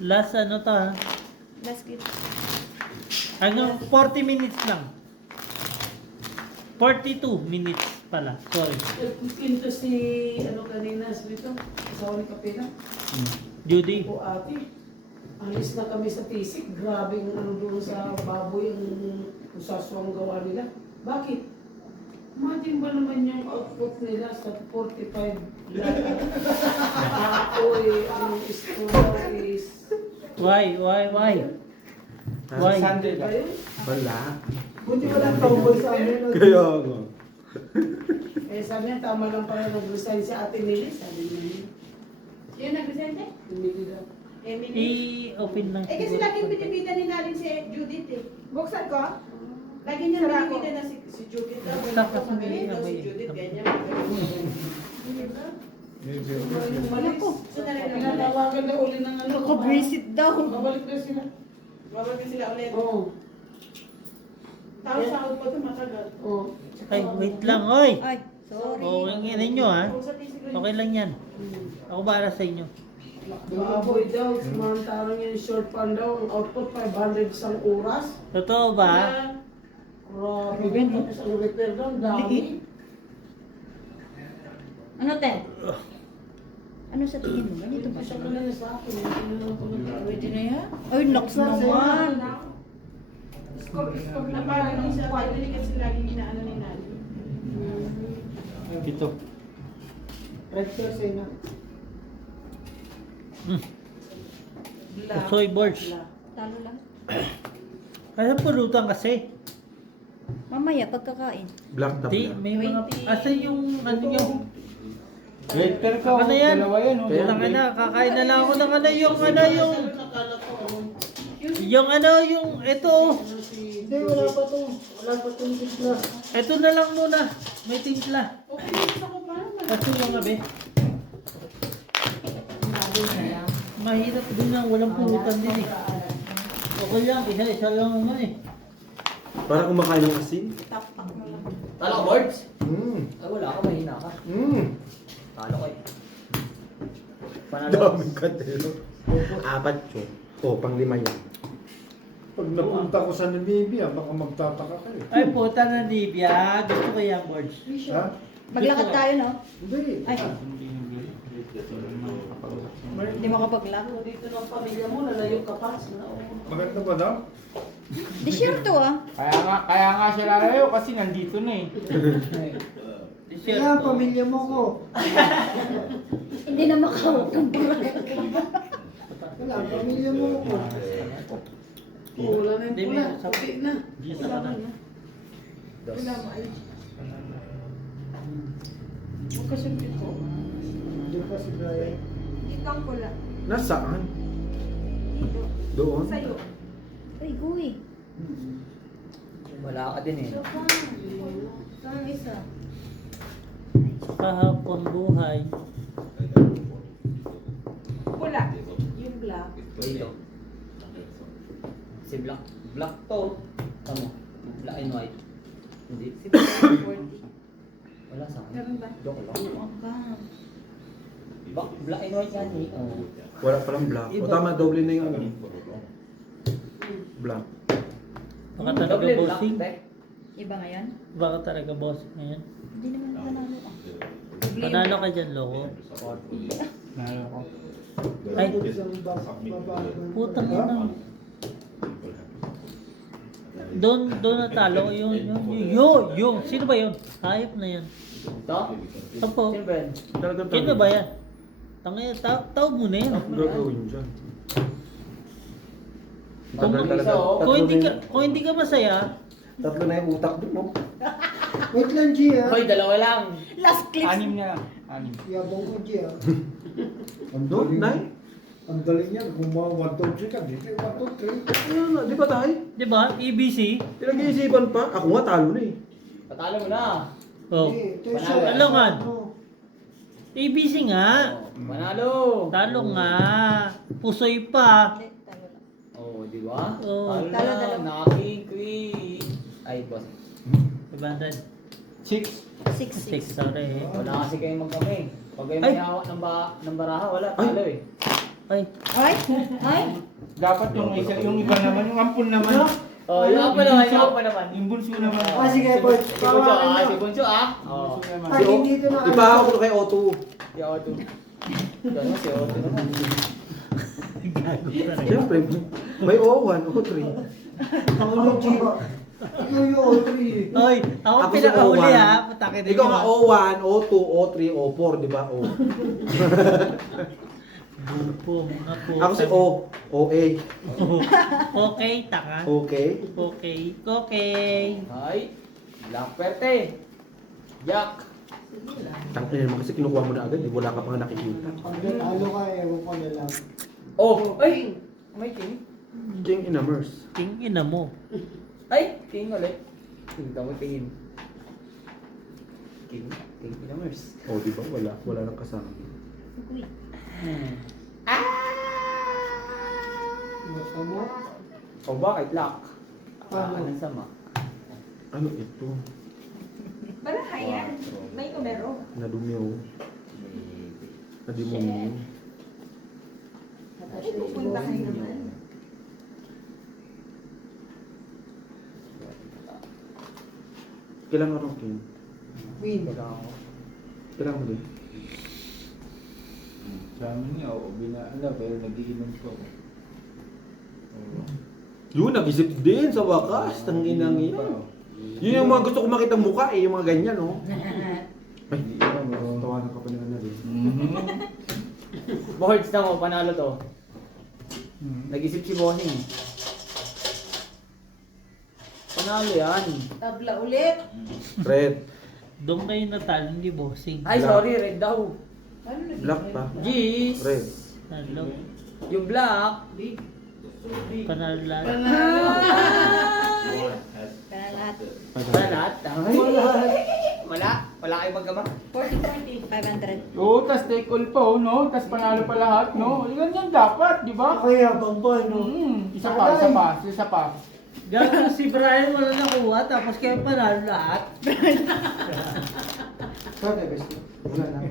Last ano to ha? Last clip. Hanggang 40 minutes lang. 42 minutes pala. Sorry. Pinto si, ano kanina, dito, asawa ni Kapila. Judy. O ate, alis na kami sa tisik. Grabe yung ano doon sa baboy ang usaswang gawa nila. Bakit? Imagine ba naman yung output nila sa 45 lang? Ako ang store is... Why? Why? Sunday Ba ba? yun? Wala. Buti wala tawag sa amin. Kaya ako. Eh sabi niya, tama lang pala nag-resign si Ate Nili. Sabi niya, Yun nag-presente? Nili daw. Emily. I-open lang. Eh kasi laging binibida ni Naling si Judith eh. Buksan ko? Lagi niya binibida na si Judith daw. Basta Ganito, kasi magaling daw si may- Judith, ganyan. magaling. Umalis. So, narinig mo. Pinatawagan na uli ng ano. Naka-bracelet daw. Babalik na sila. Babalik sila ulit. Oo. Tapos sahod pa ito matagal. Oo. Ay, wait lang, oy! Ay, sorry. Okay nga ninyo ha. Okay lang yan. Ako para sa inyo. Baboy daw, samantarang yung short pan daw, ang output 500 isang oras. Totoo ba? Grabe, tapos ang repair daw, ang dami. Ano, Ten? Ano sa tingin mo? Ganito ba Siya siya? ka na sa akin, hindi na lang pala. Pwede na yan? Ay, nox naman. Na parang siya, pwede kasi lagi inaano ni Nani. Ito. Red sir, say na. Soy boards. Talo lang. Kaya pulutan kasi. Mamaya, pagkakain. Black top Di, lang. may mga... Asa yung ano yung... Waiter ka. Ano yan? Dalawa yan. Oh. Putang ina, kakain na lang ako ng ano yung ano yung... Yung ano yung... Ito. Hindi, wala pa to. Wala pa tong timpla. Ito na lang muna. May timpla. Okay, gusto ko pa naman. Kasi yung gabi. Mahirap din na walang pulutan din eh. Okay lang, isa-isa lang naman eh. Para kumakain ng asin. Tapak mo lang. Talo ka, Boards? Ay, wala ka, mahina ka. Talo ka eh. Panalo. Daming katero. Apat yun. O, pang-lima yan. Pag napunta ko sa Namibia, baka magtataka kayo. Ay puta na Libya. Gusto ko yung boards. Ha? Maglakad tayo, no? Hindi. Ay. Hindi makapaglakad. Dito ng pamilya mo, lalayo ka pa. Maganda ba daw? Disyerto ah. Kaya nga siya lalayo kasi nandito na eh. Kaya pamilya mo ko. Hindi na makawag ng Wala, pamilya mo ko. Wala na yung Hindi, pula. may- Okay na. Dito ka na. Wala mo ay. Huwag kasi dito. Hindi pa si Brian. Dito ang pula. Nasaan? Dito. Doon? Sa'yo. Uy, guy. Wala ka din eh. Saan isa? Kahapon buhay. Pula. Yung black. Dito. Si Black. Black to. Tama. Black and white. Hindi. Si Black 40. Wala sa akin. Meron ba? Joke lang. Ang gam. Black and white yan eh. Oh. Wala palang black. O tama, doble na yung ano. Black. Baka talaga Double black, bossing. Tek. Iba ngayon? Baka talaga bossing ngayon. Hindi naman nanalo ah. Panalo ka dyan, loko. Nalo ko. Ay, Isang babae. putang ina. Doon natalo yung sino ba yun? Hayop na yan. Ito? Opo. Sino ba yan? Talagang Sino ba yan? Tangay, tawag mo na yan. Ang gagawin dyan. Tatlo Tatlo isa, oh. Kung hindi ka masaya, Tatlo na yung utak doon mo. Wait lang, G, ha? Hoy, dalawa lang. Last clip. Anim na lang. Anim. Yabang ko, G, ha? Ang Doon, galing. Nay. Ang galing yan. Kung mga 1, 2, 3 ka, dito 1, 2, 3. Ano na, di ba tayo? di ba? EBC. Pinag-iisipan pa. Ako nga talo na eh. Patalo mo na. Oh. Ito yung Panalo. Ano nga? Ano? EBC nga. Oh, Manalo. Talo nga. Pusoy pa. Hindi, talo lang. Oh, di ba? Oh. Talo Talo, na. talo. Nakaking queen. Ay, boss. 500. 6-6. 6, sorry. Wala kasi kayong magkami. Pag kayo Ay. may hawak ng baraha, wala. Talo eh. Ay, Ay? Ay? Dapat yung isa, yung iba naman, yung ampun naman. Oh, yung apa naman, yung apa naman. Yung bunso naman. Sige, boy. Si Bunso, si Bunso Bunso Oh. naman. Ay, hindi ito na. Ibahaw ko kay O2. Si Otto. Gano'n si Otto naman. Siyempre, may O1, O3. Ang ulo, Chico. Ikaw yung O3. Oy, ako Ako si pinakahuli O1. ha. Patakin Ikaw nga O1, O2, O3, O4, di ba? O. Bupo, mga po. Ako si O, OA. Okay, taka. Okay. Okay, okay. Ay, Black Perte. Jack. Tangin naman kasi kinukuha mo na agad, eh. Wala ka pang nakikita. Pag natalo ka, ewan ko na lang. Oh, ay. May king. King in a merce. King ina mo. Ay, king ulit. Tingnan mo tingin. King inamers. O, di ba? Wala nang kasama. Basta mo. O bakit lock? Paano? Anong sama? Ano ito? Barahay yan. May numero. Nadumiyaw. Nadimumiyaw. Ay, pupunta kayo naman. Kailangan mo King. Queen. Kailangan mo din. Sa amin nga, oo, binaala, pero nagiinom ko. Oo. Yun, nag-isip din sa wakas. Tanginang yan. Yun yung mga gusto ko makita mukha eh. Yung mga ganyan, no? Ay, tawanan ka pa nila na rin. Boards na mo, panalo to. Nag-isip si Boning. Panalo yan. Tabla ulit. Red. Doon kayo natal, hindi bossing. Ay, Black. sorry, red daw. Black pa. Jeez. Red. Hello. Yung black. Panalo lahat. Panalat. Lahat. Wala. Wala kayo magkama. 40-40. 500. Oo, tas take all pa, oh, no? Tas panalo pa lahat, no? Ganyan dapat, di ba? Kaya bang ba, no? Isa pa. Gano'n si Brian wala nakuha, tapos kayo panalo lahat. Sabi, best. Wala lang.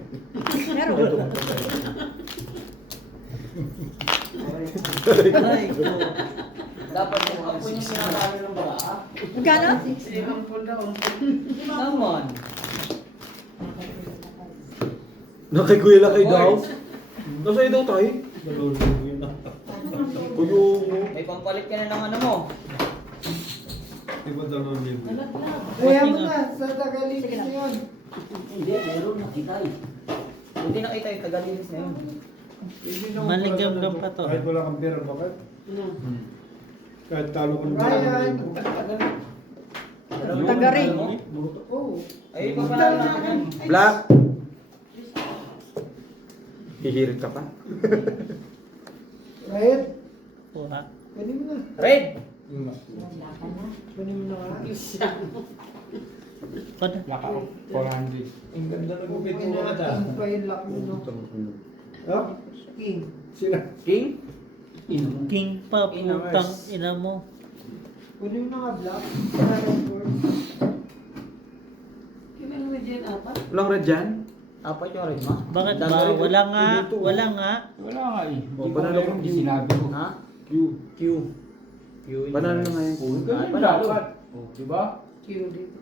Meron. Ay, ko. Dapat yung ampun yung sinasalo ng baka. Magkano? Naman. Nakikuya lang kayo daw. Nasa'yo daw tayo. Kuyo mo. May pampalit ka na ng ano mo. Diba dalawang libo? Kaya mo na, sa Tagalinis na yun. Hindi, meron nakita eh. Buti nakita yung Tagalinis na yun. Maligam-gam pa to. Kahit wala kang pera, bakit? Kahit talo ko ng Ryan. Tagaring. Oo. Ay, papanalo natin. Black. Hihirit ka pa. Red. Kuha. Pwede mo na. Red! Pwede mo na nga. Kada. Laka ko, 400. Ang ganda ng gupit Pwede mo na kada. king pa yung lock mo, no? Ha? King. Sila. King? King pa, Inamers. putang ina mo. Pwede mo na nga black. Red board. Walang red dyan? Apat yung red ma? Bakit Dami ba? rin. Wala nga, wala nga. Wala nga eh. Oh, Hindi ko panalo alam, ko. hindi sinabi ko. Ha? Q. Q. Q. Panalo na ngayon. Oo, ganyan Panalo. dapat. Oh, di ba? Q dito.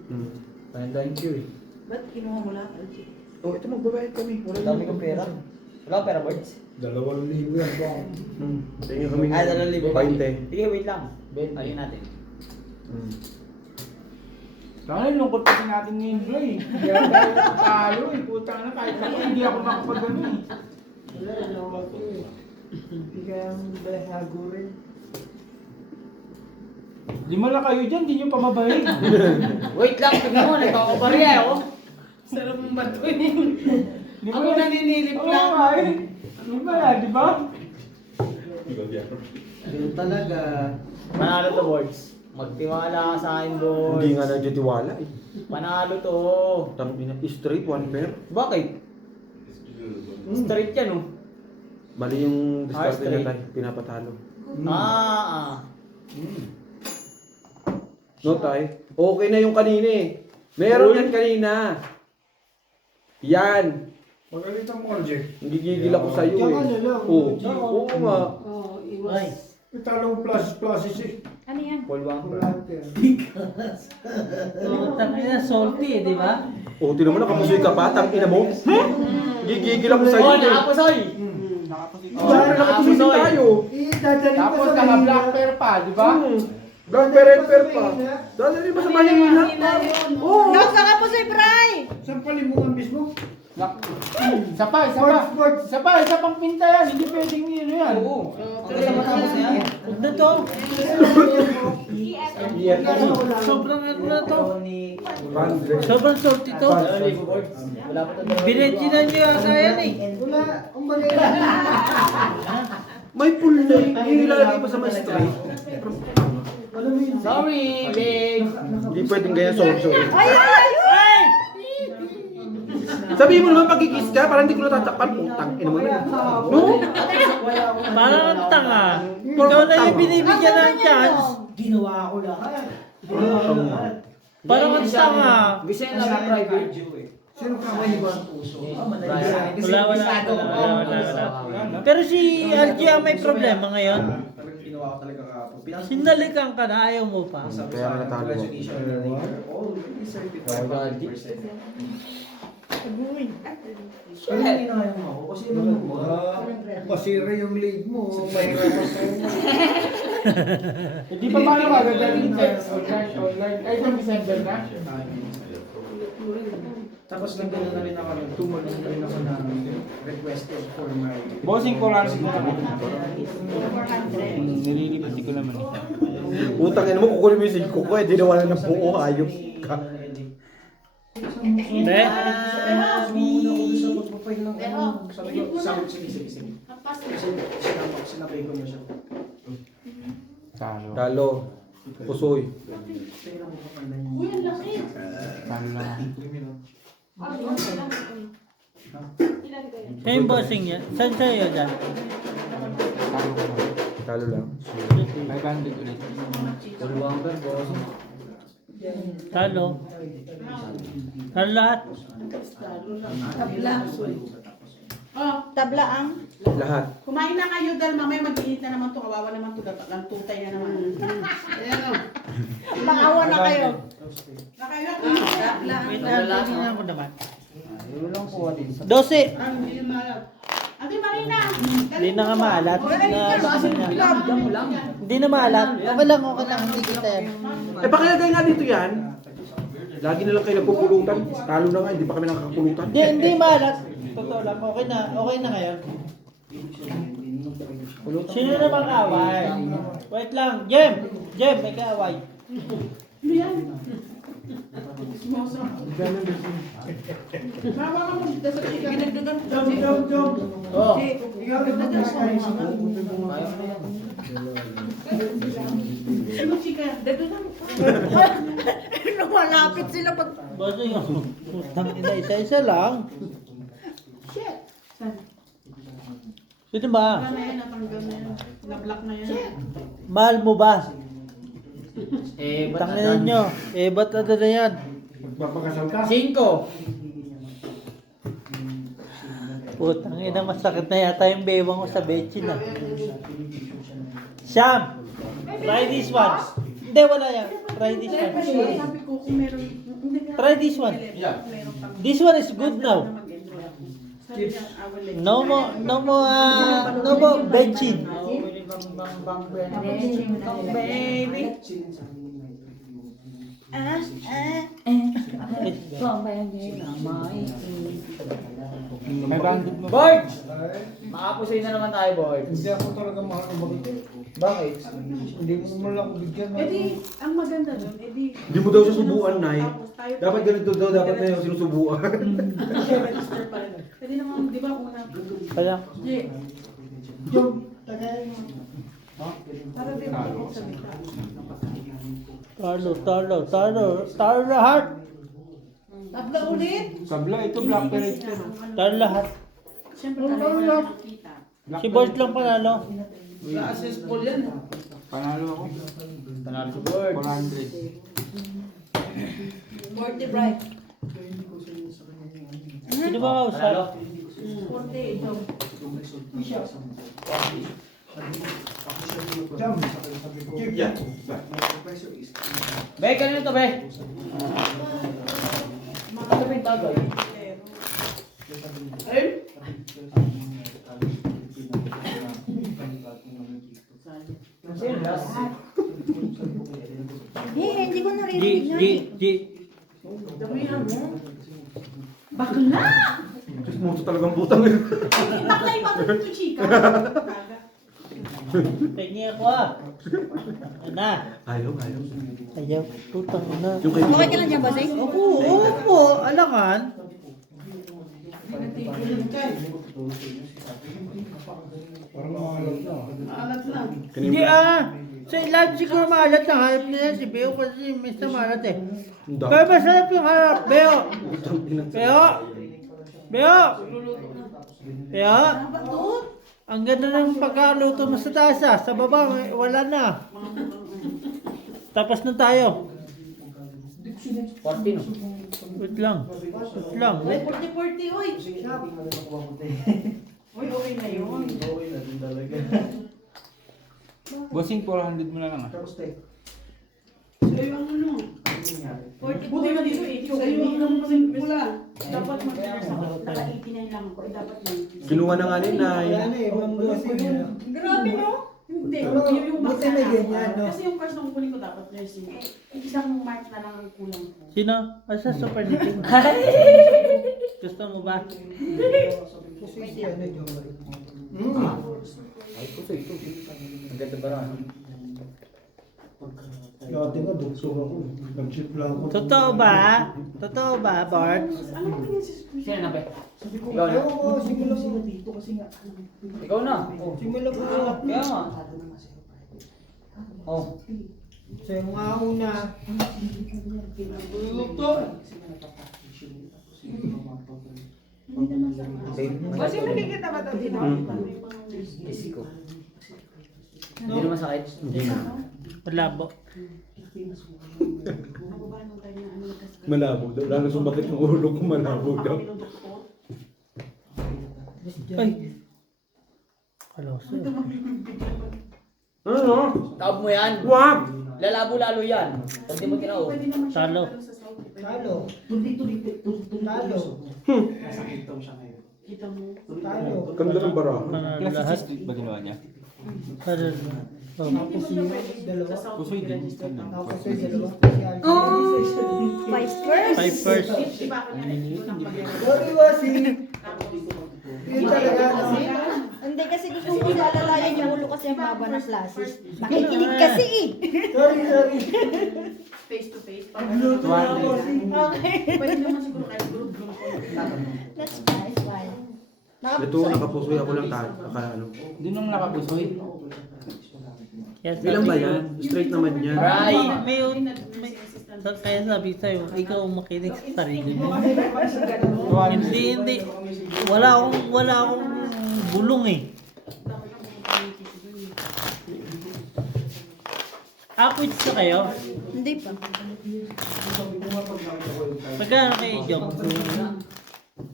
Panalo yung Q eh. Ba't kinuha mo lahat? Oh, ito magbabayad kami. Wala Dami kong pera. Wala kang pera, Birds? 2,000 yan ba? Tingnan kami. Ay, 2,000. 20. Sige, wait lang. Ben, ayun natin. Kaya lungkot kasi natin ngayon, bro eh. Kaya tayo talo eh. Putang na, kahit ako hindi ako makapagano eh. Wala, nawa ko eh. Hindi kaya mo hago rin. Lima lang kayo dyan, di nyo pa mabahig. Wait lang, tignan mo, nagkakabarya ako. Sarap mong batuin. Di ba Ako yun? naninilip Oo lang. nga eh. Ano ba yan, di ba? Ganun talaga. Panalo to, Birds. Magtiwala ka sa akin, Birds. Hindi nga nagtitiwala eh. Panalo to. Tangina, straight, one pair. Bakit? Straight yan, oh. Mali yung discard straight. na tayo. Pinapatalo. No, tay? Okay na yung kanina eh. Meron yan kanina. Yan. Magalitan mo, RJ. Gigigil ako sa'yo Diyan eh. ka na lang. Oo, oo nga. Oh, Ay, iwas. Italong plus eh. Ano yan? Paul Wamper. putang ina, salty eh, di ba? Oo, tinan mo, nakapusoy ka pa, tangina mo. Gigigil ako sa'yo Oh, eh. nakapusoy! Siyempre, nakapusoy din tayo. Tapos naka-black pair pa, di ba? Black parent pair pa. Dali ba sa mahihina? Oo. Nasa ka po si Bray! Sampalin mo ang mismo. Isa pa, isa pang pinta yan. Hindi pwedeng yun yan. Oo. Ang matapos na yan. Huwag na to. Sobrang ano na to. Sobrang salty to. Wala pa ito. Binechinan nyo yata yan eh. Wala, umbalik. May pool na eh. Yung ilalagay pa sa may straight. Sorry, babe. Hindi pwedeng ganyan, sorry. Ay, ay, ay! Sabihin mo naman pagkikis ka, parang hindi ko natatakpan. Putang, ina mo na. No? Parang ang tanga. Ikaw na yung binibigyan ng chance. Ginawa ko lahat. Parang ang tanga. Gusto niya lang ang private. Sino ka may iba? Wala. Pero si LG ang may problema ngayon. Sinalikan ka na, ayaw mo pa. Kaya nga natalo ako. Masira yung league mo. Mahirap ka sa'yo. Hindi pa paano magagaling online. Ay, itong December na. Tapos nagdala na rin ako ng 2 months na rin ako ng requested for my... Bossing ko lang siguro. 400. Nililipati ko naman. Putang ina mo, kukunin mo yung sigko ko eh. Dinawa na ng buo, hayop ka. Hindi. Muna ako doon sa pagpapay ng ano. Sabi ko, sige. Kasi sinapay ko niya siya. Talo. Talo. Pusoy. Tingnan mo pa pala niya. Uy, ang laki. Talo lang. Siya yung bossing niya. Saan sa'yo dyan? Talo ko lang. Talo lang. 500 ulit. Paul Wamper, boss. Talo. Talo lahat. Tabla. Oh, Tabla ang... Lahat. kumain na kayo dahil mamaya mag-init na naman to. Kawawa naman to. Ang tutay na naman. Bakawa na kayo. Nakayo. Tabla ang... Wait lang, tingnan ko naman. Yun lang po din. 12. Hindi malap. Ate Marina. Hindi na nga maalat. Diyan mo lang. Hindi na maalat. Okay lang. Hindi kita yan. Eh pakilagay nga dito yan. Lagi na lang kayo nagpupulutan. Talo na nga, hindi pa kami nakakapulutan. Hindi maalat. Totoo lang. Okay na ngayon. Sino namang away? Wait lang. Jem, may kaaway. Ano yan? Mawa ka mo dito sa chicken. Ginagdagan. Oh. Sino chicken? Dagdagan. Lumalapit sila pag... Bossing, putang ina, isa-isa lang. Shit. Saan? Sino ba? Wala na yan. Natanggal na yan. Na-block na yan. Mahal mo ba? Eh, ba't Tangin nyo. Ba't ano na yan? Magpapakasal ka. 5. Putang ina, masakit na yata yung bewang ko sa betchin ah. Sham! Try this one. Hindi, wala yan. Try this one. Sabi ko kung meron. Hindi nga. Try this one. Meron kang- This one is good now. Sabi niya, I will let you. No more betchin. Boy! Makapusay na naman tayo, boy. Hindi ako talaga mahal ng bagay. Bakit? Hindi mo naman lang ako bigyan. Eh di, ang maganda dun, eh di. Hindi mo daw susubuan, Nay. Tapos tayo pa Dapat rin. ganito daw, dapat na yung sinusubuan. Register pa rin. Pwede naman, di ba kung na. Kaya, Jay, Jom, tagay mo. para din ako sa bita. talo lahat. Tabla ulit. Sabla, ito black parade yan. Talo lahat. Siyempre, talaga na nakikita. Si boss lang panalo. Assist Paul yan. Panalo ako. Panalo si Bird. 400. 40 bright. Sino ba kausap? Panalo. Jam. Yeah. Be, kanino to, be? Ano ba yung tagay? Ayun. Kasi yun, last. Hindi ko naririnig na. Damihan mo. Bakla! Diyos mo, ito talagang butang yun. Bakla yung bakla ito, chika. Tingin ako ah. Ano? Ayaw. Ayaw, putang ina. Yung kay Okay ka lang dyan, bossing? Oo, alangan. Parang mahalap na. Maalat lang. Hindi sa live siguro maalat ang harap nila si Beo kasi minsan maalat eh. Pero masarap yung harap, Beo. Beo! Ang ganda ng pagkaluto mo sa taas ah. Sa baba, wala na. Tapos na tayo. 40, no? Wait lang. Ay, 40-40, oy. Uy, okay na yun. Bossing 400 mo na lang ah. Sa'yo ang ano. 40 Buti na dito, sa'yo ang ano kasi pula. Dapat naka-80 na lang ako. Dapat 90. Kinuha na nga nila. Grabe, no? Hindi. Yung buti may ganyan, no? Kasi yung cash nung kunin ko dapat nursing. Isang mark na lang ang kulang ko. Sino? Asa super nitting? Gusto mo ba? Ay, puso ito. Ang ganda ba rin? Dati nga, doktor ako. Nag-chip lang ako. Totoo ba? Totoo ba, Bart? Ano ba yung Sino na, be? Sabi ko, Ikaw na. ayaw ko, simula sila dito kasi nga. Ikaw na. Oh. Simula ko. Kaya nga. Oh. So yung nga una. Kasi nakikita ba ito dito? Isi ko. Hindi naman sakit. Hindi na. Malabo. Malabo daw. Lalo sumakit ng ulo ko, malabo daw. Ay. Kaloso. Ano? Taob mo yan. Wag! Lalabo lalo yan. Pag di mo tinao. Talo. Talo. Nasakit daw siya ngayon. Kita mo. Ganda ng bara. Lahat. Ba ginawa niya? Ano? Oh. Pusoy din. Vice first. Five first. Iba ko niya Hindi kasi gusto ko lalalayan yung ulo kasi ang baba ng classes. Makikinig kasi eh. face to face. Okay. Pwede naman siguro kahit group. That's nice, fine. Ito, nakapusoy ako lang tayo. Ano. Hindi nung nakapusoy. Yes, Ilan ba yan? Straight naman yan. Right. May kaya sabi sa'yo, ikaw ang makinig sa sarili mo. Hindi. Wala akong bulong eh. Akwits na kayo? Hindi pa. Magkano kayo, Jom?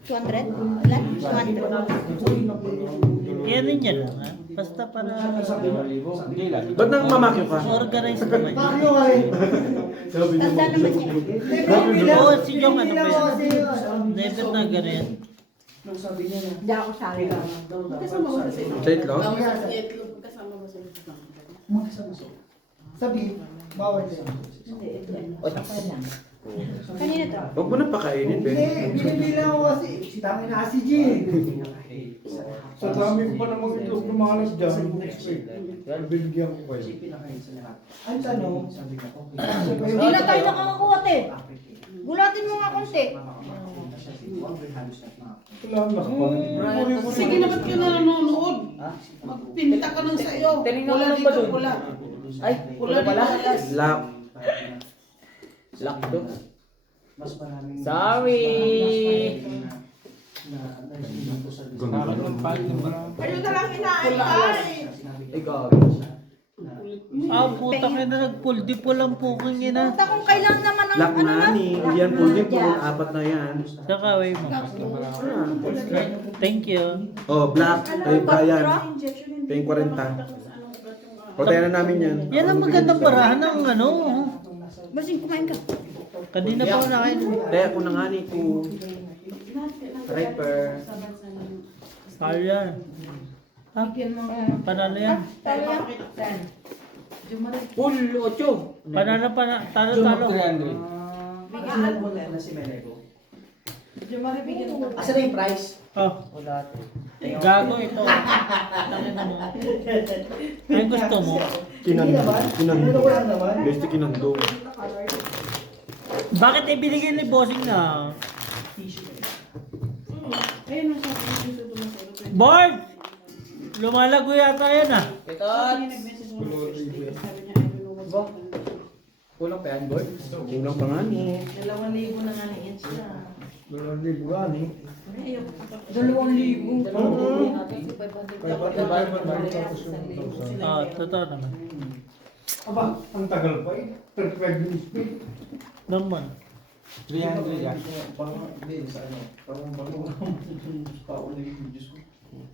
200? Ilan? 200. Kaya rin yan lang, ha? Basta para 5,000. Hindi lang. Ba't nang mamakyo ka? organized naman. Tanda naman niya. Oo, si Jom ano ba yan? Never na gano'n. Hindi ako sali. Kasama ko sa iyo. Straight loss? Kasama ko sa iyo. Sabi, bawal yan. Kanina to? Huwag mo na pakainin, Ben. Binibilang ko kasi. Tangin na si G. Sa dami ko pa namang ito lumalas dyan. Bibigyan ko kayo. Ang tanong, Hindi na tayo nakakakuha, te. Gulatin mo nga konti. Wala na kapag. Sige na, ba't ka na nanonood? Magpinta ka ng sayo. Tinignan Pula ko lang ba dito, dun? pula. Ay, Pula wala pala. dito, alas. Lock. Lock to. Mas maraming... Sorry. Nakakapal. Kayo na lang inaantay. Ikaw. Kulit Putang ina, nag-pull di po lang po kong ina. Puta kung kailan naman ang Black ano na na. ni. Hindi yan full dip. Apat na yan. Saka, way mo. Thank you. Oh, black. Kay Brian. Kay 40. Patayan na namin yan. Yan ang magandang barahan ng ano. Basing kumain ka. Kanina pa ako nakain. Kaya ako nangani ko. Riper. Kaya. Ha? Panalo yan. Full 8. Panalo, talo. Bigyan mo na si Menego. Asa na yung price? Oh, Wala. gago ito. Tangina mo. Ay, gusto mo? Kinando. Ano ko lang naman? Beste kinando. Bakit ibinigay ni bossing na? Board! Lumalago yata yan ah. Pitot! Kulang pa yan, boy. Kulang pa nga ni. 2,000 na nga yan siya. 500. Ah, totoo naman. Aba, ang tagal pa eh. Perfect yung speed. Naman. 300 yan. Parang din sa ano. Parang paulit yung Diyos ko.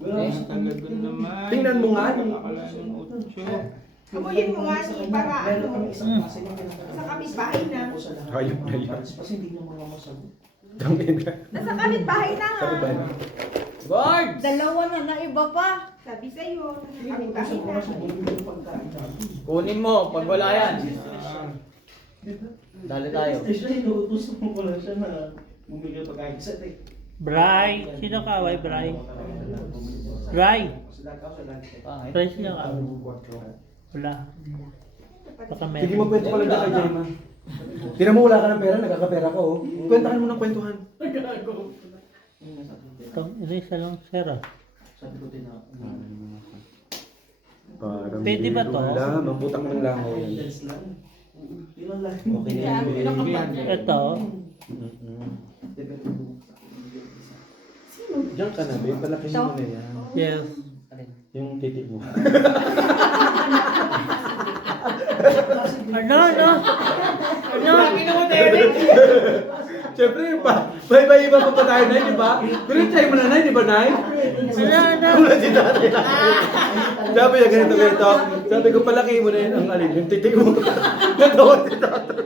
Ang tagal ko naman. Tingnan mo nga. Akala ng 8. Kamuhin mo nga ni para Meron kami ano. isang klase na Sa kapitbahay na. Hayop na yan. Kasi hindi na mga masagot. Tangin ka. Nasa kapitbahay na. Sabi ba na? Guard! Dalawa na iba pa. Sabi sa'yo, nasa Hindi ko kapitbahay sa mga na. sa bumili ng pagkain namin. Kunin mo pag wala yan. Dali tayo. Actually, inuutos mo ko lang siya na bumili ng pagkain. Sa tek. Bray. Sino ka, way, Bray? Bray. Pangit. Bray sino ka? Wala. Baka Sige, meron. magkwento ka lang dyan kay Jayma. Tira mo, wala ka ng pera, nagkakapera ka oh. Kwentahan mo ng kwentuhan. Itong isa lang, sir ah. Sabi ko din na. Parang Pwede ba to? Wala, mabutang ng langaw yan. Lens lang. Ilan lang. Okay na yan. Ito. Diyan ka na, babe. Palakihin mo na yan. Yes. Yung titik mo. Ano? Siyempre, bye-bye iba pa tayo na, di ba? Pero try mo na, di ba, Nay? Ano? Tulad si tatay na. Sabi niya, ganito. Sabi ko, palaki mo na yan ang alin, yung titik mo. Natawa si tatay.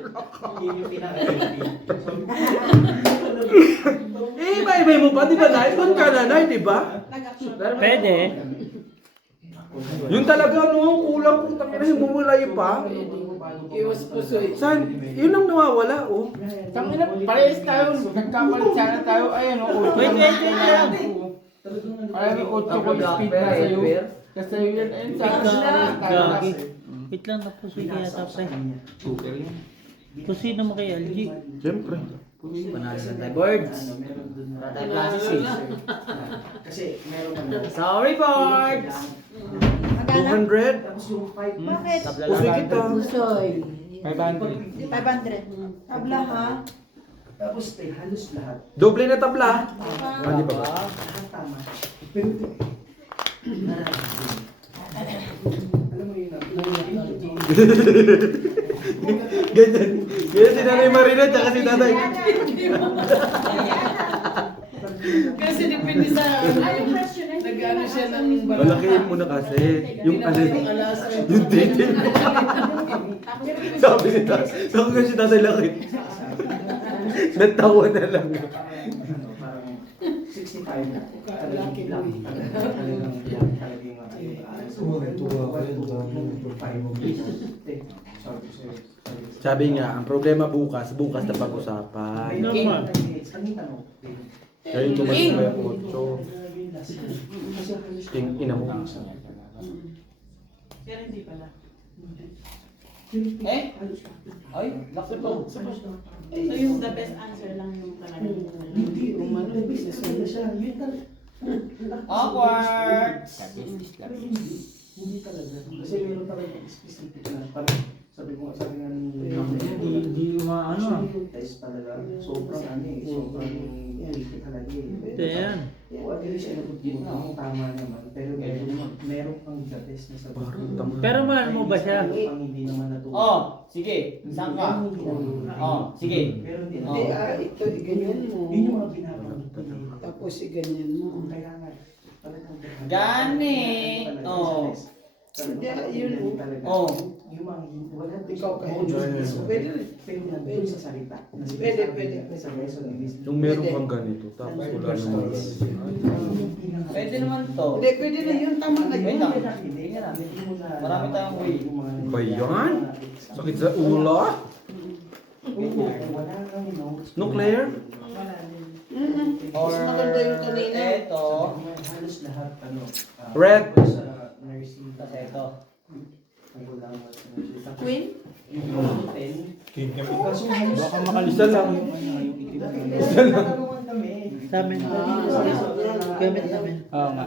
Bye-bye mo pa, di ba, Nay? Doon ka na, Nay, di ba? Pwede. Yung talaga, no, kulang kung takina yung bumulay pa. Iwas pusoy. Saan? Yun ang nawawala, oh. Tangina, parehas tayo. Nagkapalit sana tayo. Ayan o. Wait lang. Parang yung 8 ko speed na sa'yo. Kasi yun, ayun sa Gagi. Wait lang, napusoy kaya tapos. Super yun. Kusino mo kay LG? Siyempre. Panalo na tayo. Boards! Wala tayo classes eh. Kasi meron ka na. Sorry, boards! Magana? 200? Tapos yung 5 Bakit? Tabla Pusoy lang. kita. Pusoy. 500. 500. Tabla ha? Tapos halos lahat. Doble na tabla. Hindi pa ba? Lahat tama. Pero alam mo yun, Ganyan. Ganyan si Nanay Marina tsaka si Tatay. Kasi depende sa nag-ano siya ng Malakihin mo na kasi. Yung alin. Yung titik. Sabi ni Tatay. Sabi ko si Tatay laki. Natawa na lang. parang 65 na. Laki lang. Sabi nga, ang problema bukas na pag-usapan. Naman. Ngayon tumasin pa yung 8. Ting ina mo. Pero hindi pala. Eh? Ay, laki to. So yung the best answer lang yung talaga. Hindi, umano, business na siya. Yun talaga. Awkward! Hindi talaga. Kasi meron talaga specific na. Parang sabi nga ni Hindi maano. test talaga. Sobrang ano eh. Sobrang talaga eh. Ito yan. At least ang tama naman. Pero meron pang the best na sa Pero mahal mo ba siya? Ang hindi naman natutunan. Oh, sige. Saan ka? Oh, sige. Pero hindi Oh. Ito, ganyan mo. Yun yung mga binabanggit ko eh. Tapos ganyan mo. Kaya nga, Gani. Oh. Yun. Oh. Yung mga wala Ikaw kayo. Pwede pwede sa salita. Pwede. Sa lesson. Yung meron kang ganito, tapos wala naman. Pwede naman to. Hindi, pwede na yun. Tama na Wait yun. lang. Marami tayong way. Ba yan? Sakit sa ulo? Nuclear? Or, Mas maganda yung kanina. eto. Halos lahat Red. sa nursing. Tapos eto. Queen? Yung 10. Kaso halos Baka makalis. Isa lang. Isa lang. Kami. Sa amin. Gamit namin. Oo nga.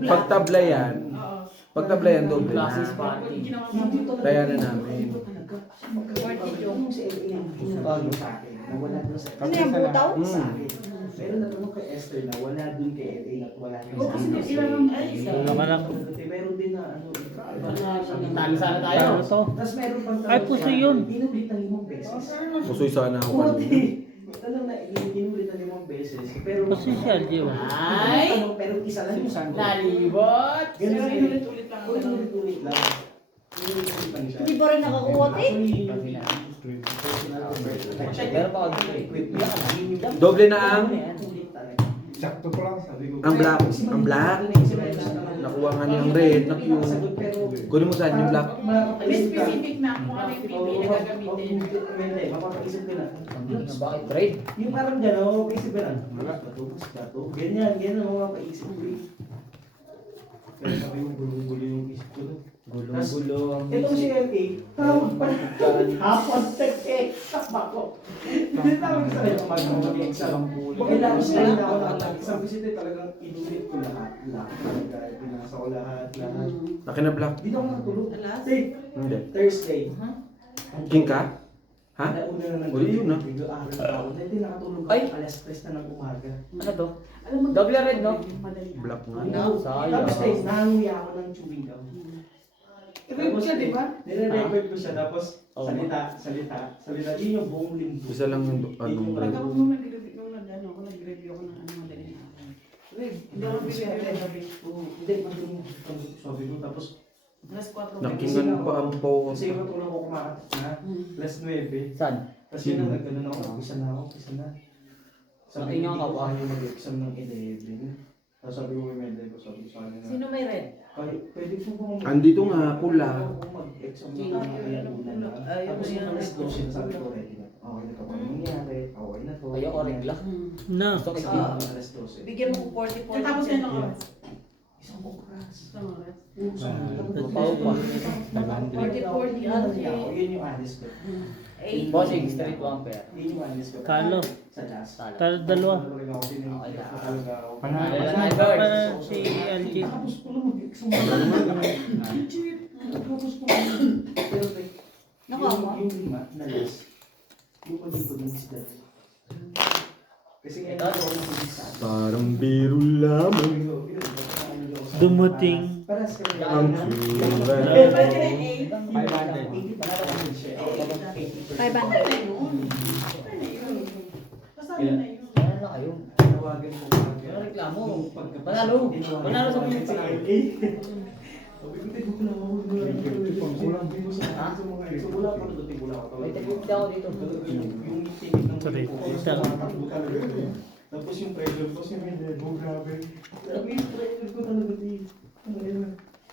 Pagtablayan. Pagtablayan doble na. Classes party. Kaya na namin. Ano yung butaw? Pero natanong kay Esther na wala dun kay LA at wala kay Wala ka lang. Meron din na ano. Talo sana tayo. Talo to. Tapos meron pang Ay, puso yun. Inulit na 5 beses. Pusoy sana ako kanina. Tanong na inulit na 5 beses. Pero Kasi si RJ, wala. Ay! pero isa lang yung santo. Nalibot! Ganun eh. Inulit-ulit lang. Inulit-ulit lang. Inulit lang siya. Hindi ba rin nakakuha eh? Pero pa ako Doble na ang Sakto ko lang. black. Ang black. Nakuha nga niya ang red. Naku. Kunin mo saan yung black. May specific na kung ano yung PP na gagamitin. Hindi, mapapaisip ka na. Bakit trade? Yung parang gano'n, mapapaisip ka na. Bato. Ganyan, mapapaisip ko eh. Kaya sabi mo, gulong-gulo yung isip ko doon. Gulong-gulong. Itong si LA, tawag pa hapon tag-exam ako. Hindi tawag sa rin mag-exam. Kailangan siya na ako nag-exam kasi ito talagang inulit ko lahat. Pinasa ko lahat. Akin na black. Dito ako nakatulog. Hindi. Thursday. King ka? Ha? Una na O, yun na. Nag-aaral na ako. Hindi nakatulog ako. Ay! Alas 3 na ng umaga. Ano to? Double red, no? Black nga. Sayang. Tapos nanguya ako ng chewing gum. Read siya, di ba? Nire-record ko siya tapos Oo. salita. Yun yung buong linggo. Isa lang yung anong red. Nung nag-review ako ng ano, madali na ako. Hindi ako Hindi, sabi ko tapos Alas 4. Nakingan pa ang po. kasi yung tulong ko kumakatas na plus 9. Saan? Tapos yun ang nagkaroon ako, isa na. Sabi Nakingan ko, ka ba? hindi ko mag-exam ng 11. Tapos sabi ko, may medal ko, sabi ko sa kanya na, Sino may red? pwede po ba Andito nga, pula. mag-exam ng una. Tapos yung alas 12, sabi ko, ready na. Okay na kapag nangyari, okay na to. Ayoko regla. Na. Gusto ko Ah, alas 12. Bigyan mo ko 40. Tapos yan ang oras. Isang oras. Isang oras. Mapaw pa. 40, ano siya? Yun yung alis ko. Bossing, straight bumper. Yun yung alis ko. Talo. Sa last. Talo dalawa. Talaga ako Okay na. talaga ako. Panalo. Para si RJ. Tapos ko lang mag-exam. Tapos ko lang. Pero Nakama? yung lima na last. Yung pag-ikot ng isda. Kasi ngayon ako ng isa. Parang biro lamang. Dumating. Paras ka rin. Ang Pwede tira. ka na 500. 500. Kasama na yun. Ano na kayo? Tinawagan mo Ano reklamo? Panalo. Panalo sa Pilipinas. Pilipinas. Sabi ko, "Teko, wala ako. Wala ako sa mga ito. Wala ako na wala ako. May tagpipit ako dito. Yung meeting ng Sorry. tapos yung pressure ko, siya may lebo, grabe. Grabe yung pressure ko talaga dito.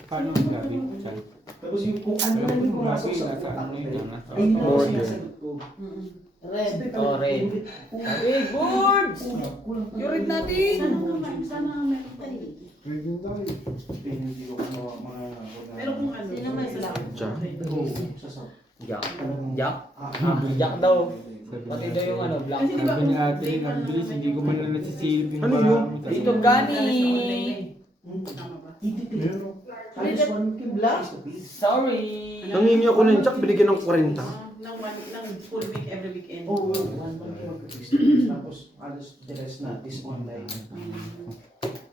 Paano ang gabi? Saan? Tapos yung kung ano lang yung pumasok sa Nasa ano yun, nasa ay hindi ko board. sinasagot ko. Red. Oh, red. Hey, boards! Yung red natin! Sana meron tayo. Hindi ko Pero kung ano, sino may sila? Siya. Jack. Jack? Jack daw. Pati daw yung ano, black. Kasi di ba, Sabi ni ate, ang bilis, hindi ko man lang nasisilip yung Ano barang. yun? Dito gani! tama ba? Halos 1 kim black. Sorry! Nangingi ako ng jack, binigyan ng 40. ng full week every weekend. Oo, 1 month yung mag-Christmas. Tapos, alas the rest na, this online.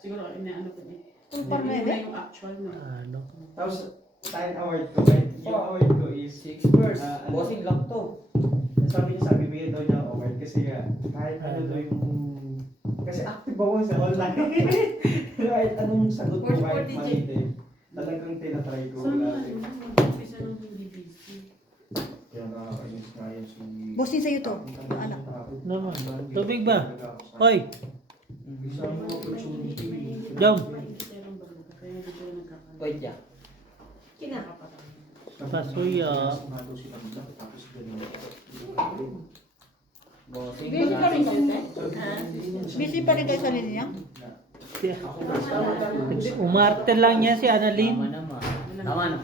Siguro, inaano ko din. Kung parang Hindi ebe? na yung actual, no? Ano? Tapos, time award ko, yung award ko is 6 first. ano, Bossing lock to. sabi bigyan daw niya ang award kasi nga, kahit ano daw yung, kasi active ako sa online. Kahit anong sagot ko, kahit mali din, talagang tinatry ko. Lagi. Isa ng hindi busy. Kaya nakakainis nga yun si... Bossing sa'yo to. Anak. Naman. Tubig ba? Hoy! Isang opportunity. Jom! Kaya dito na nagkakaroon. Wait ya. Kinakapatan. Pasuya. Bossing Busy ka rin kasi? Busy pa rin kayo sa linya? Umarte lang yan si Annalyn. Tama naman. Tama na.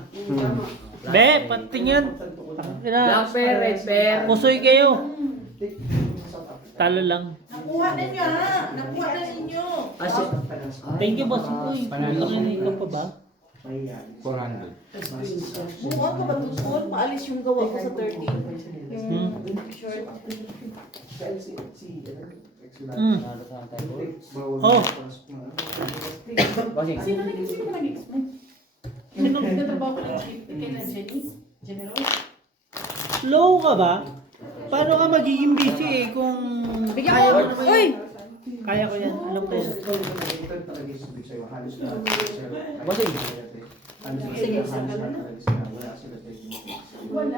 Be, patingin. Black pair, red pair. Pusoy kayo. Talo lang. Nakuha na niya! Nakuha na ninyo! Asi. Thank you, boss. Uy, pakinig ka pa ba? 400. Buwan ka ba doon? Paalis yung gawa ko sa 30. Hmm. Short. Hmm. Nalo sa tayo. Oh. Bossing. Sino nag-explain? Sino nagtatrabaho ko ng chief? Kay na Jenny? General? Low ka ba? Paano ka magiging busy kung Bigyan kaya ko! mo naman Uy! yan? Kaya ko yan. Alam ko yan. Bossing. Sige, isa ka na. Wala.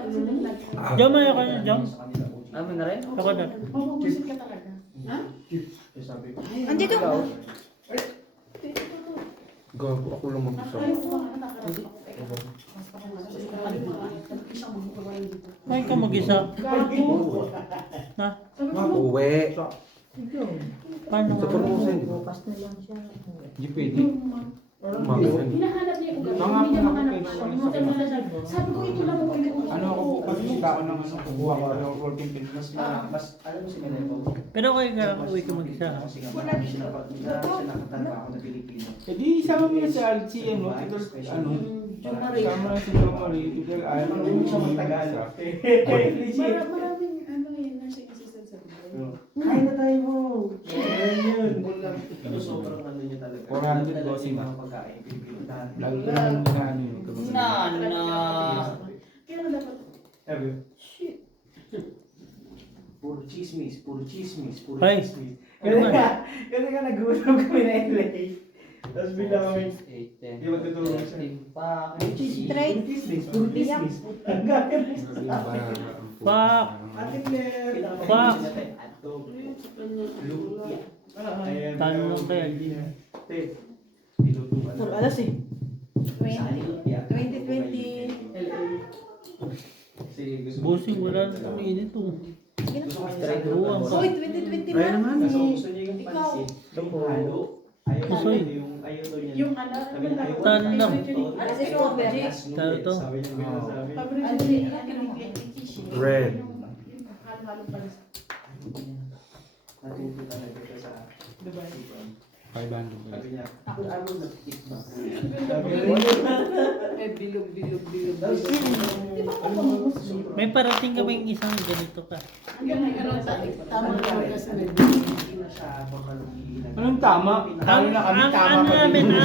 Jom, ayaw ka yan, Jom. Amin na rin. Ako na. Mabubusin ka talaga. Ha? Andito! Gago, ako lang mag-isa. May ka mag-isa. Ha? Uwi. Paano Sa ka? promotion. Hindi pwede. Hinahanap niya yung ugat. Mga Hindi niya mahanap pinaka- siya. Matanong na siya. Sabi ko, ito lang ako. Ano ako bukas punta ako ng ano, kukuha ko ng working pin. Mas, alam mo si Menepo? Pero kayo ka, uwi ka mag-isa. Kasi nga, marami siya nakatanda ako na Pilipino. Eh di isama mo na si Alci, ano, idol, ano, isama na si John Marie, idol, ayaw mo Marunong siya siya magtagal. mag-Tagalog. Maraming ano yun, nursing assistant sa Dubai. Kain na tayo mo! Ayan yun! Pero sobrang ano niya talaga. 400 bossing. Mga pagkain, Pilipino dati. Lagi ko naman na ano yun. Kaya na dapat. Sabi, shit! Puro chismis, puro chismis, puro Ay. chismis. Ano man? Kasi nga nagutom kami na LA. Tapos bigla kami, 8, 10. di magtutulog siya. Pa. Straight. Puro chismis, puro chismis. Ang gagawin mo sa akin. Fuck! Ate Claire! Fuck! Lumpia. Ayan, Talo lang kaya. Te, niluto ka na. Puro alas eh. Saan lumpia? 2020. LA. Sige, gusto mo. Bossing, wala na kami init oh. Gusto ko niya Buwang ka. Uy, 2020 Kaya na. naman Kaso eh. gusto niya yung pansit. Yung halo. Ayaw Gusto niya eh. yung ayaw daw niya. Yung ano, Sabi niya, ayaw Talo niya. lang. Alas is over. Talo to. Sabi niya, ganun sabi. Red. Halo-halo pa rin. Natuto talaga siya sa Dubai. 500. sabi niya, ako na tikit ba? Eh, bilog. May parating kaming isang ganito ka. Hanggang ano, tama na kasi Hindi na siya mamalungin. Anong tama? Talo na kami, Ang tama ano pa namin, din.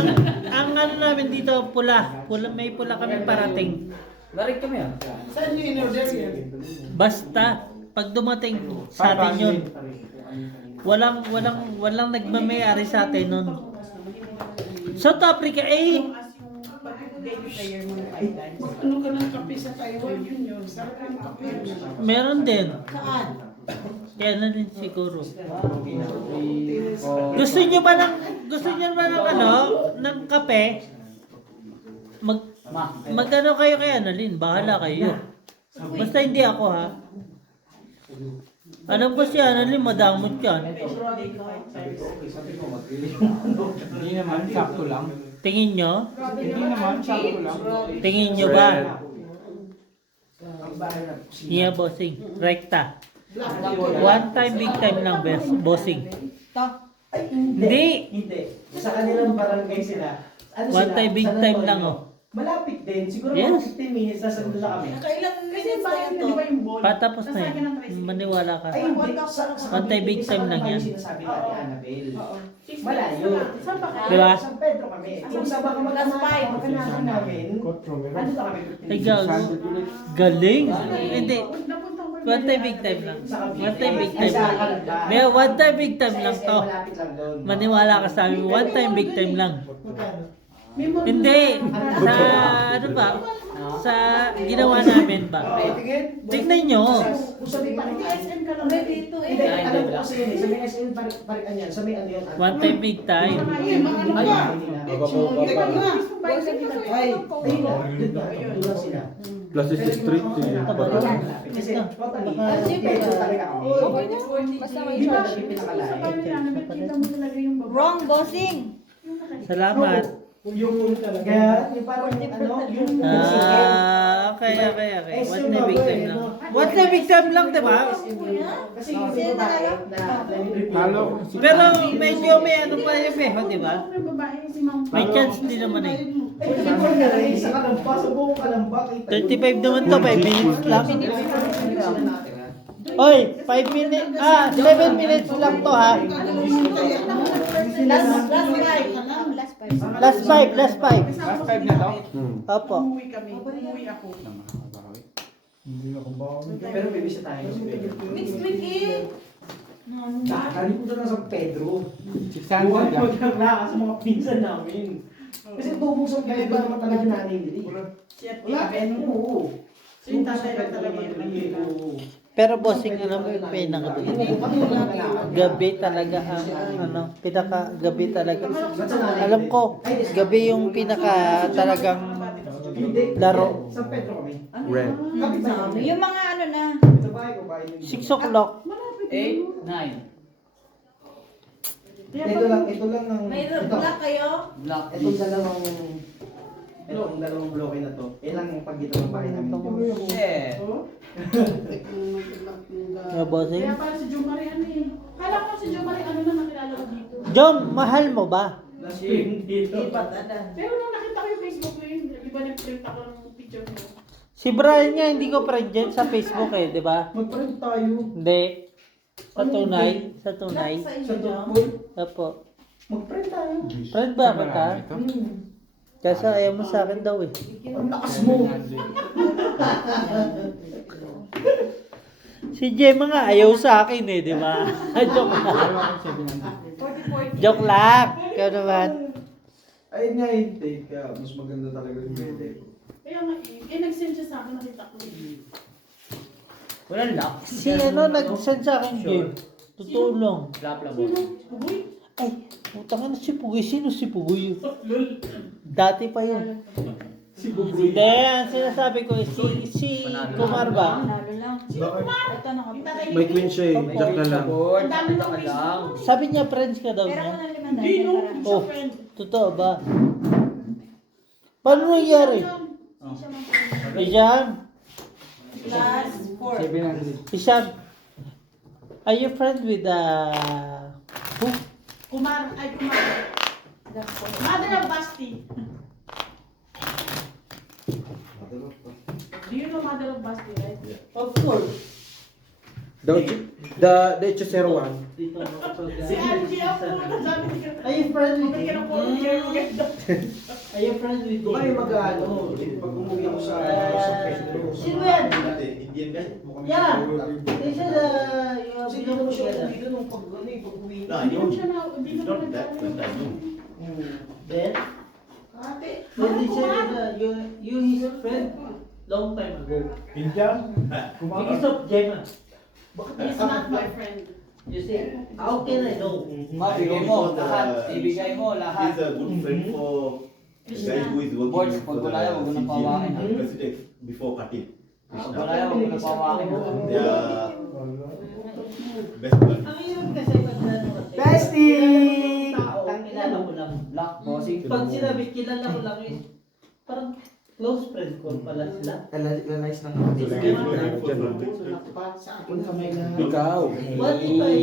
ang ano namin dito pula. May pula kami parating. Garik kami ah. Saan yung in-order yan? Basta pag dumating sa atin yun, walang nagmamayari sa atin nun. South Africa as yung baby player mo na guidelines. Ano ka ng kape sa Taiwan yun? Sarap ng kape. meron din. Saan? Kaya na din siguro. Gusto niyo ba ng ano, ng kape? Magano kayo kay Annalyn, bahala kayo. Basta hindi ako ha. Alam ko si Annalyn, madamot yan. Sabi ko, Hindi naman, sakto lang. Tingin nyo? Hindi naman, sakto lang. Tingin nyo ba? Niya bossing. Rekta. One time, big time lang, bossing. To. Hindi! Hindi. Sa kanilang barangay sila. Ano One sila? time, big San time Antonio. lang oh. Malapit din. Siguro Yes. mga 15 minutes nasa doon na kami. Nakailang Kasi minutes na bayan yan na to? di ba yung ball? Patapos na Sasakyan ng yan. tricycle. Maniwala ka. Ay, hindi. Sa One time, big sa time lang tayo yan. sinasabi natin, Annabelle. Oo. 6 Malayo. Saan ba ka? Di ba? San Pedro kami. Kung sa mga Plus five. kamag-anakan namin, ano na kami? Ay, gago. Galing. Hindi. Napunta ko. One time, big time lang. One time, big Ay, time sa lang. Kalamba. May one time, big time Sa lang SM, to. malapit lang doon. Maniwala ka sa amin. One time, big time lang. Memory. Hindi. Sa ano ba? Sa ginawa namin ba? Okay, tingin. Tignan nyo. Kung sabi pa rin, SM ka lang. May dito hindi, eh. alam ko kasi yun eh. Sa may SM, barikan yan. Sa may ano yun. One time, big time. Ay, ayun lang sila. Plus is street. Kasi, totally, medyo talaga kami. Basta Di may ba, charge. pinakamalay. Wrong, bossing. Salamat. Kaya, yung parang, ano, yung Okay. One time, big time lang. One time, big time lang, diba? Kasi yung babae na Halo. Pero medyo may ano pa yung meho, diba? May chance din naman eh. ay, hindi ko na rin, sa Kalamba, sa buong Kalamba, kita yun. 25 naman to, 5 minutes lang. Oy, 5 minutes, 7 minutes lang to ha. Last five. Last 5. Last 5 na to? Opo. Umuwi kami. Umuwi ako. Pero may bisa tayo. Next week eh. Nakakali ko na lang sa Pedro. 600 Buwan lang. magkakla sa mga pinsan namin. Kasi bubusog kayo ba naman talaga nanay nila. Chef Wala, Even. oo. So yung tatay lang talaga mag-ano. Oo. Pero bossing, alam mo yung gabi talaga ang ano, gabi talaga. Alam ko, gabi yung pinaka talagang Hindi. laro. Sa Pedro kami. Red. Kapit na kami. Yung mga ano na. Sa bahay ko, bahay nyo. 6 o'clock. 8, 9. Ito lang ang... May ito. black kayo? Black. Itong dalawang bloke na to. Ilang ang pag dito ng bahay namin. Yeah. Bossing. Kaya parang si Jo Marie ano eh. Kala ko si Jo Marie ano na nakilala ko dito. John, mahal mo ba? Last spring dito. Pero nung nakita ko yung Facebook ko yun, iba nag-print ako ng picture mo. Si Brian nga, hindi ko friend dyan sa Facebook eh, di ba? Mag-print tayo. Hindi. Sa tunay. Sa tunay. Sa Sa inyo. Dotboy. Opo. Mag-print tayo. Friend ba kita? Kasi ayaw mo sa akin daw eh. Ang lakas mo. Si Gemma nga ayaw sa akin eh, di ba? Joke lang. Joke lang. Ikaw naman. Ayun nga yung take ka. Mas maganda talaga yung pwede. Kaya nga eh, nag-send siya sa akin, nakita ko. Walang lock. Si ano, nag-send sa akin game. Totoo lang. Flap lang. Uy, Ay, putang na si Pugoy. Sino si Pugoy? Dati pa yun. Si Bugoy. Hindi, ang sinasabi ko is si Kumar ba? Panalo lang. Ito na yung tatay May queen siya eh. Jack na lang. Ang dami ng Ka lang. Sabi niya friends ka daw Pero niya. ako na 500 Hindi no, para. siya Oh. friend. Totoo ba? Paano nangyari? Ijan? Plus 4. 700. Isan? Are you friend with who? Kumar. Mother of Basti. Do you know Mother of Basti, right? Of course. The Hechicero one. Si Angie ako, sabi niya. Are you friend with Kaya him? ko maganda. Are you friend with Kung kayo him? mag-ano, pag umuwi ako sa Pedro. Sino yan? Indian guy? Yeah. They said you have Kasi belong doon siya together. umuwi doon nung pag-uwi. Hindi mo siya na, hindi mo Not na that, but I know. Then? Ate, Then they Kumar. said you his friend long time ago. Indian? Because of Gemma. He's not my friend. You see, how can I know? Mabigay mo lahat. Ibigay mo lahat. He's a good friend for the guy who is working Boys, for pag wala yan, huwag mo nang pawakin, ha? president before cutting. Pag wala yan, huwag mo na pawakin. They are best buddies. Ang hirap kasi pag Bestie! tao, kilala ko lang. Black, bossing. Pag sinabi kilala ko lang is, parang Close friend ko pala sila. Analyze na Kung sa may na... Ikaw. What if I...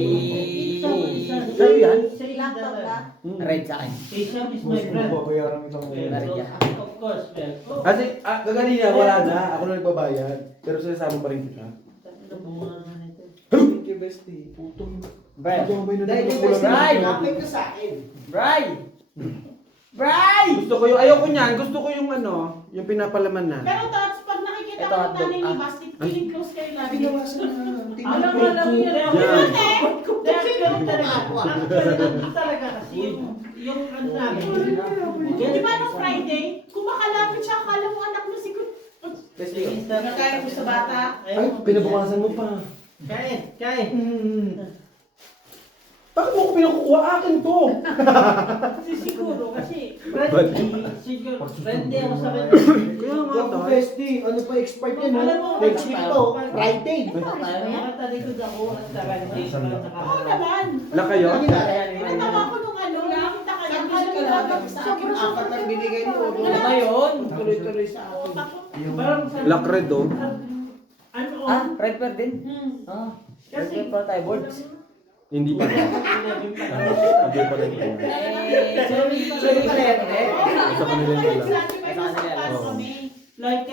Sa'yo yan? Laptop ba? Red sa akin. Isham is my friend. Babayaran itong Of course, well. Kasi, gaganina, wala na. Ako na nagbabayad. Pero sinasama pa rin kita. Ano bunga naman ito? Thank you, bestie. Putong. Bray! Dahil yung bestie, Right. lapit ka sa akin. Bray! Bray! Gusto ko yung, ayoko niyan. Gusto ko yung ano, yung pinapalaman na. Pero Tots, pag nakikita Ito, ko ng hotdog, nanay ni ah. Basti, feeling close kayo lagi. Binawasan na. Alam mo yan. Talaga kasi yung ano namin. Di ba nung Friday, kung makalapit siya, akala mo anak mo siguro. Nakain mo sa bata. Ay, pinabawasan mo pa. Kain. Bakit mo ko pinakukuha? Akin to. Kasi siguro, kasi friendly ako sa kanya. Kaya nga Ako, tayo. bestie. Ano pa expert yan, Alam ha? mo, Next week to. Friday. Nakatalikod ako at saka hindi pa Oo nakaharap. naman. Na kayo? Pinatawa ko nung ano, nakita ka lang. Akala mo lang sa akin, apat lang binigay mo. Ngayon? Tuloy-tuloy sa akin. Parang sa... Black red, oh. Ano? Ah, red pair din? Ah, red pair pala tayo, boards. Hindi pa. Hindi pa rin. Sorry pala yan, eh. Sa kanila yun lang. Like,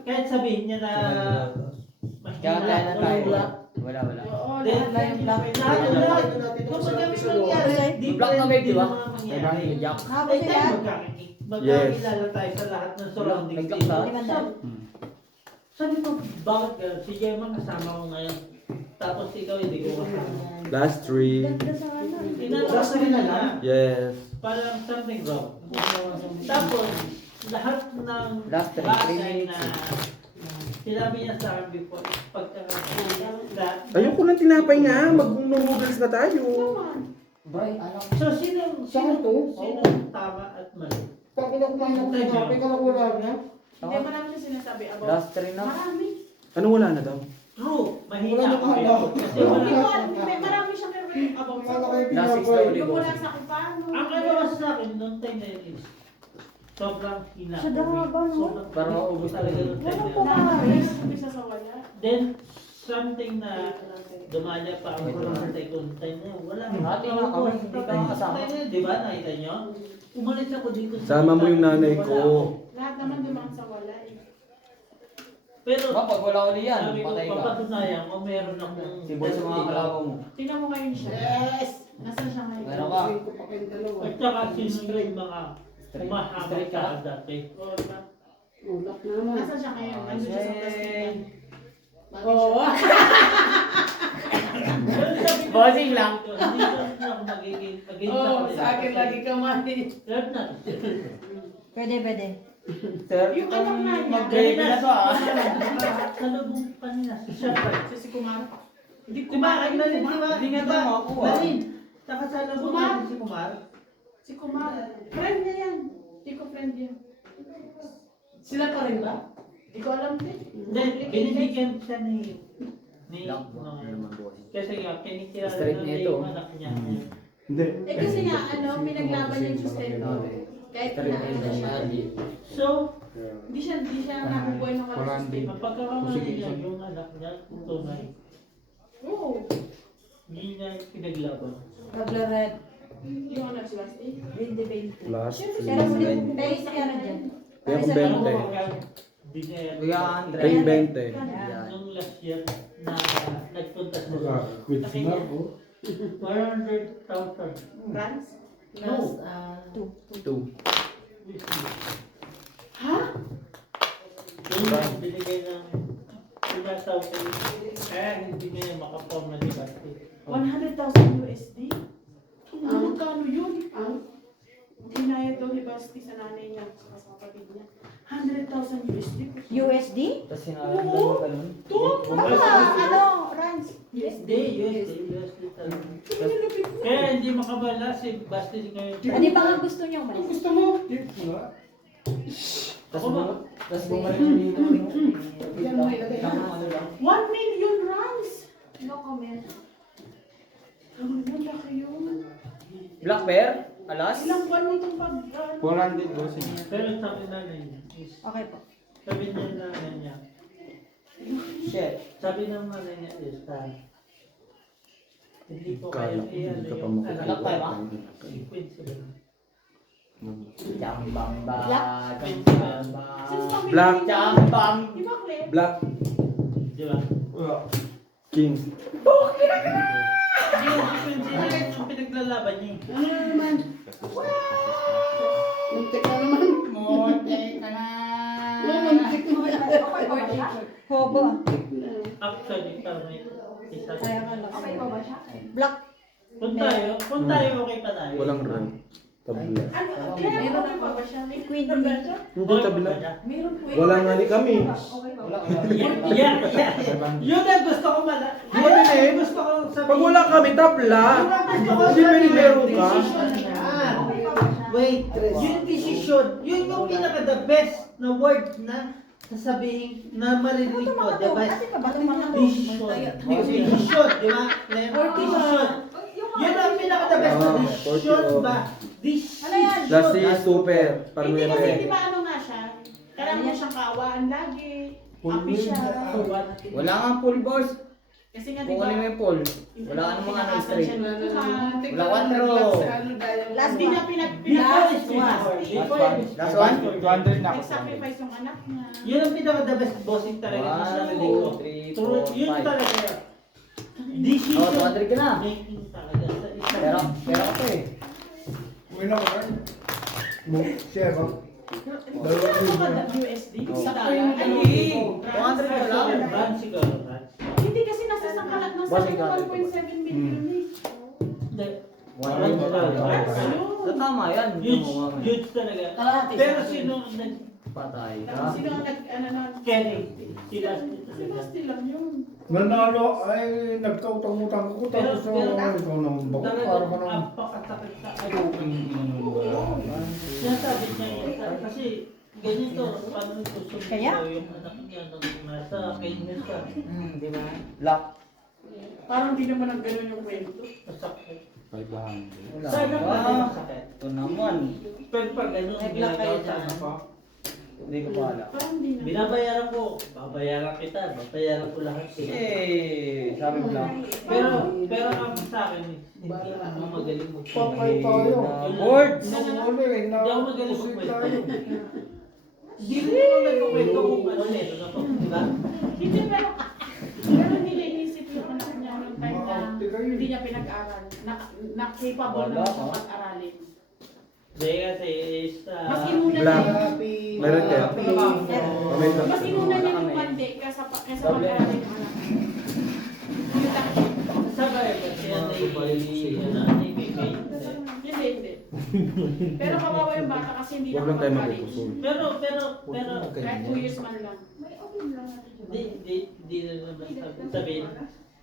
kahit sabihin niya na Kaya kaya na tayo. Wala. Oo, Then, lahat lang lahat kung magkami mangyari, di Black na babe, di ba? mangyari. Jack. Habo sila. Magkakilala tayo sa lahat ng surroundings Nag-black dito. ka? Limandaan. Sabi ko, bakit ka? Si Gemma kasama ko ngayon. Tapos ikaw hindi ko kasama. Last three. Ganda sa ano. Last three na lang? Yes. Parang something wrong. Tapos, lahat ng Last three, bagay 3 minutes. na sinabi niya sa akin before, pagkakasala, Ayoko ng tinapay nga. Mag-noodles na tayo. Bray, alam. so sino tama at mali? Pag kumain ako ng kape, wala na. Hindi mo naman siya sinasabi about. Last 3 na. Marami. Anong wala na daw? True, mahina Wala na ako kang yun. dapat. Kasi Hindi ko wala. alam, marami siya pero about. Wala kayo Last 6 pinapay. na Yung ulit. wala sa akin, paano? Ang ano sa akin, noong time na yun is, sobrang hina. Sa dahaba, no? Parang maubos talaga noong time Wala na po yun. maaris. Isa sa wala. Then, something na dumaya pa ako sa second time na yun. Wala. Hati nga kami, hindi ka kasama. Time na yun, di ba? Nakita nyo? Umalis ako dito. Sama mo yung nanay ko. Lahat naman dumaan sa wala eh. Pero, Ba, pag wala uli yan, sabi ko, patay ka. papatunayan ko, meron akong Sibol sa mga kalawa mo. Tingnan mo ngayon siya. Yes! Nasaan siya ngayon? Meron ka. Ko pa kayong dalawa. At saka sino yung mga umahabang ka dati. Oo, diba? Ulak na naman. Nasaan siya ngayon? Nandun siya sa plastikan. Oo. Bossing lang. Hindi ko ako magiging Oo, sa akin lagi ka mali. Third na. Pwede. Sir, Yung anak na niya. mag-grade na to ah. Salubong kanina. Siyempre. Si Kumar. Hindi kumain na rin, di ba? Hindi nga tayo makakuha. Dalin. Nakasalubong Kumar. natin si Kumar. Si Kumar. Friend niya yan. Hindi ko friend yan. Sila pa rin ba? Hindi ko alam din. Hindi, binibigyan siya ni Lock mo naman boss. kasi nga, kinikilala Straight na niya ito. yung anak niya. Hindi. Eh kasi nga, ano, pinaglaban yung sustento. Kahit na ano siya. So, Hindi siya nabubuhay ng walang sustento. ang pagkakamali niya, yung anak niya, tunay, Oo. hindi niya pinaglaban. Paglaret. Yung ano si Basti. 20-20. Last Pero three. pero isa ka na dyan. Kaya kung Isa lang 20. ako. Hindi niya yan. Kuya Andre. Kayong 20. Yan. Nung last year na nagpunta sa With Nakita smart, niya, oh. 100,000. France? No. Two. Ha? Yung binigay ng pinasaw ko, kaya hindi niya makaform na di Basti. 100,000 USD? Magkano yun? Hinayad daw ni Basti sa nanay niya sa kapatid niya. 100,000 USD? USD? Tapos sinabi mo ganun. Ano, Rans? USD talaga. Kaya hindi makabala si Basti ngayon. Ano ba nga gusto niyo man? Gusto mo? Wala. Tapos bumalik siya dito. Yan mo ilagay. Tama ano lang. 1 million rands! No comment. Ang laki yun. Black bear? Alas? Ilang buwan mo itong pag... 400 bossing. Pero sabi na niya, Okay po. sabi niya na niya, Shit. sabi ng nanay niya is, hindi ko Kala kayo ko hindi ka pa yung Anak tayo, ah? sequence sila. Jambang ba? Since Jambang ba? pamilya Black. niya- Jambang. Di ba, Claire? Black Di ba? King. Yung sequence sila yung pinaglalaban niya. Ano naman? Muntik na naman. Mote ka na. Muntik mo yan. Hobo. Actually, parang may isa. Kaya ka lang. Black. Kung tayo, okay pa tayo. Walang rank. Tabla. Ano? Claire, okay pa ba siya? May Queen ba bee. siya? Hindi tabla. Meron po. Wala nga ni kami. Yeah. Yun ang gusto ko malaman. Yun din eh. Gusto ko sabihin. Pag wala kami, tabla. Hindi pwede meron ka. Wait, yung decision, yun yung pinaka the best na word na sasabihin na marinig ko, di ba? Kasi ka ba tumakas? Decision. Decision, di ba? Decision. Yun ang pinaka the best na decision ba? Decision. Ano yan? Last is super. Parang Hindi may kasi, di ba ano nga siya? Kailangan mo siyang kaawaan lagi. Happy siya. Wala nga pool, boss. Kasi nga, di Kung ba? ano may pool. Wala ka namang ano Pinakasan siya straight. ng tuhan. Wala kwatro. Last Hindi niya Before is before. Last one? 200 na ako. Nag-sacrifice yung anak niya. Yun ang pinaka the best bossing talaga sa sarili ko. 1, 2, 3, True, 4, yun 5. talaga. Decision. Oh, 200 ka na. Making talaga sa isang Pero ako eh. Uy na ko. Chef, Ano ba USD? Sa Ay, 200 ka lang. Brand siguro, brand. Hindi kasi nasa sangkalat ng Bossing ka. 1.7 million eh. Hindi. Brand Brand. So, tama yan. Huge talaga. Kalahati Pero sa akin. sino nag Patay ka. Tapos sino ang ano na? carry? Sila. Si Basti lang yun. nanalo ay nagkautang-utang ako tapos ikaw nang bakit para ka nang Napakasakit sa ano. Sinasabi niya yun. Kasi ganito, paano susunod Kaya? ko yung anak niya nung nasa Kenya siya. Di ba? Lock. Parang di naman ang ganun yung kwento. Masakit. 500. Wala. Sana pa Ah, masakit. ito naman. Pero pag ano, Nag-lock kayo ginagawa sa dyan. ano ko, Hindi ko pa alam. Parang di naman. binabayaran ko, babayaran kita, babayaran ko lahat sila. Eh, sabi mo lang. Pero ang sa akin, hindi ako magaling mo. papay tayo. Boards! Nanguli, Hindi ako magaling napusit magkwento. tayo. Hindi rin ako nagkukwento kung ano nito na po, di ba? Hindi pero nilinisip yung anak niya nung time na hindi niya pinag-aral. Na capable na Wala, siyang ah. pag-aralin. Hindi kasi is, Mas inuna Black. niya Meron kaya? Comment lang. mas inuna niya yung pande kaysa pag-aralin yung anak niya. Yung takbo. sabay kasi yan ay ibigay. Hindi. Pero kawawa yung bata kasi hindi Huwag na lang tayo college. magpupusul. Pero, Kahit 2 years man lang. di na naman sabihin.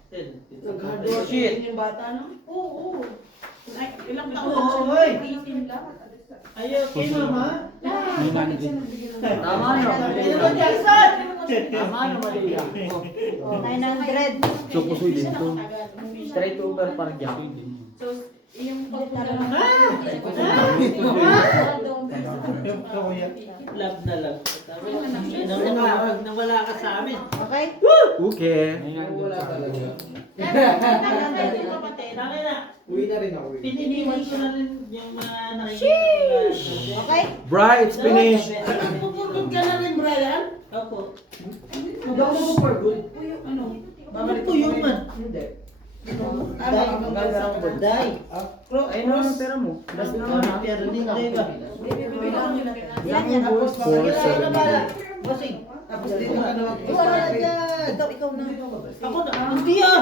Nag-hardwork Shit. din yung bata, no? Oo. Ay, ilang taon Oo, lang siya? oy. 18 lang. Ayaw, kay mama. Bakit siya nagbigay ng Tama na. Ano Jackson? Tama na, mali lang. 900. So, pusoy din to. Straight over para jump. So, yung pagpunta Love na love. Nang wala ka sa amin. Okay? Okay. Wala talaga. Sabi na, Uwi na rin ako. pininiwan ko na rin yung mga nakikita. Okay? Bright, it's finished. Pupugod ka na rin, Brian? Opo. Hindi ako for good. Ano? Babalik ko yun man. Hindi. Ang ganda ng board. Dai. Ayun naman ang pera mo. Last naman ha. Pero din tayo ba? Ilan yan? Tapos, Ikaw na pala. Bossing. tapos dito ka naman. Ikaw na dyan. Ikaw na. Ako na. Hindi ah.